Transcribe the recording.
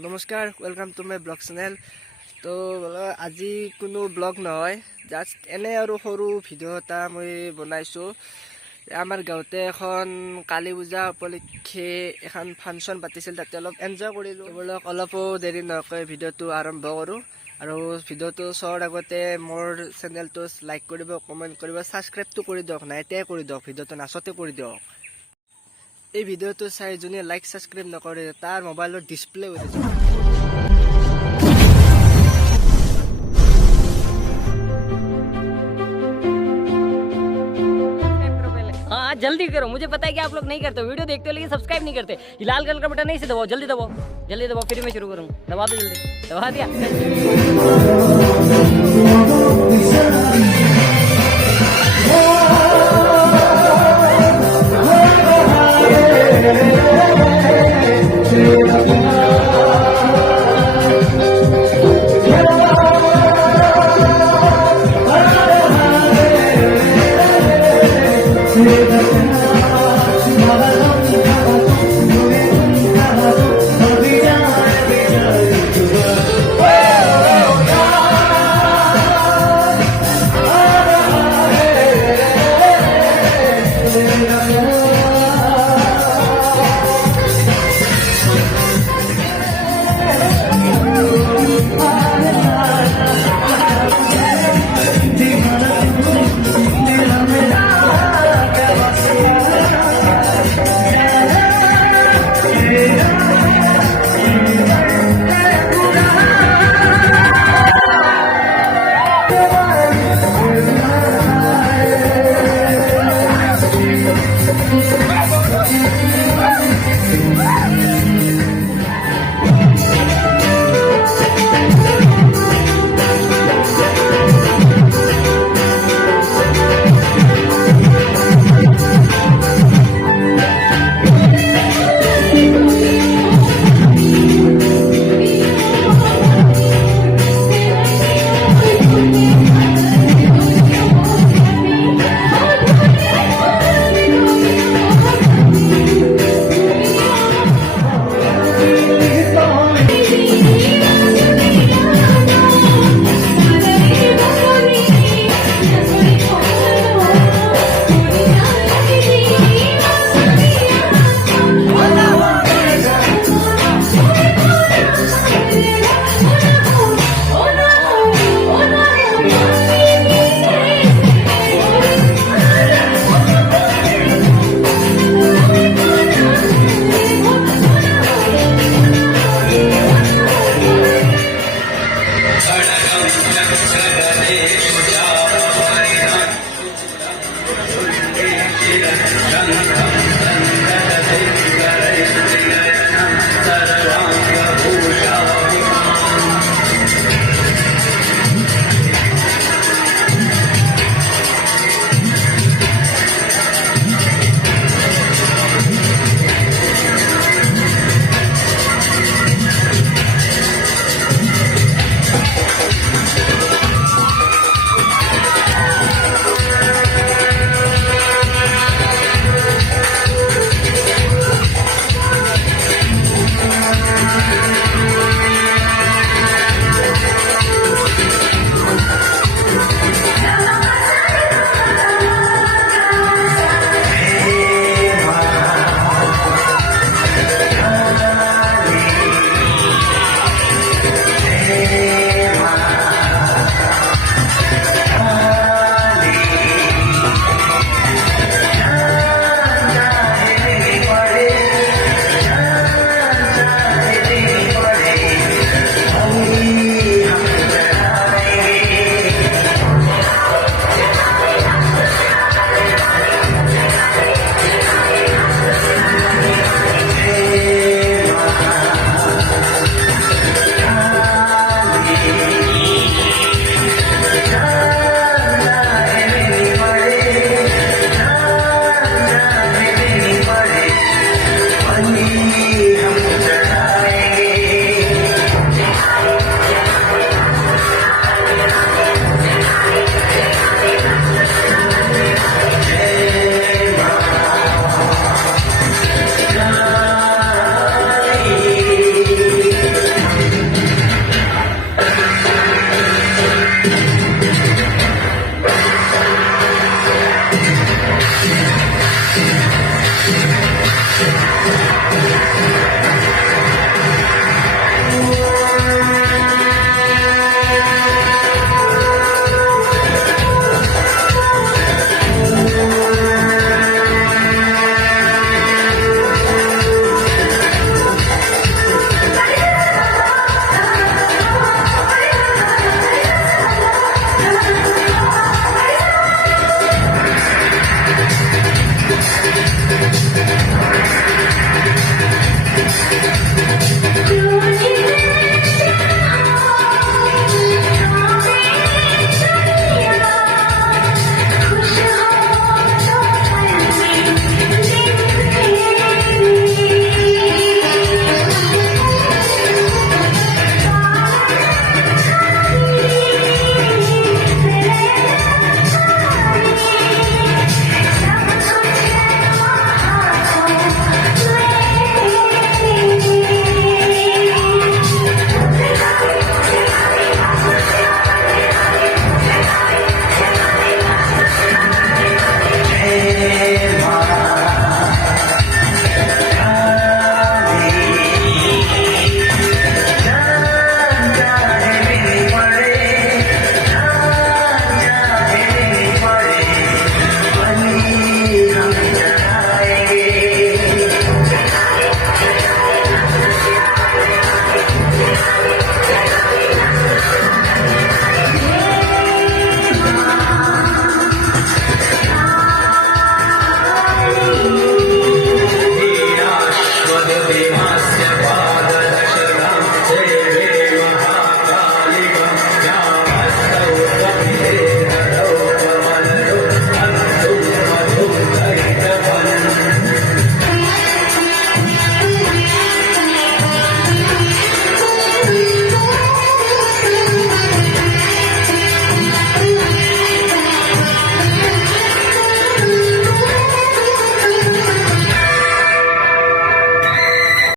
নমস্কাৰ welcome to my blog channel. তো আজি কোনো ব্লগ নহয়, জাষ্ট এনে আৰু সৰু ভিডিঅ' এটা মই বনাইছোঁ। আমাৰ গাঁৱতে এখন কালী পূজা উপলক্ষে এখন ফাংচন পাতিছিল, তাতে অলপ এনজয় কৰিলোঁ। অলপো দেৰি নকয় ভিডিঅ'টো আৰম্ভ কৰোঁ। আৰু ভিডিঅ'টো চোৱাৰ আগতে মোৰ চেনেলটো লাইক কৰিব, কমেণ্ট কৰিব, ছাবস্ক্ৰাইবটো কৰি দিয়ক। নাই এতিয়াই কৰি দিয়ক, ভিডিঅ'টো নাচতে কৰি দিয়ক। এই ভিডিঅ'টো চাই যোনে লাইক ছাবস্ক্ৰাইব নকৰে তাৰ মোবাইলৰ ডিছপ্লে হৈ যাব। हाँ जल्दी करो, मुझे पता है कि आप लोग नहीं करते, वीडियो देखते हो लेकिन सब्सक्राइब नहीं करते। ये लाल कलर का बटन नहीं से दबाओ, जल्दी दबाओ, जल्दी दबाओ, फिर मैं शुरू करूँगा। दबा दो जल्दी, दबा दिया।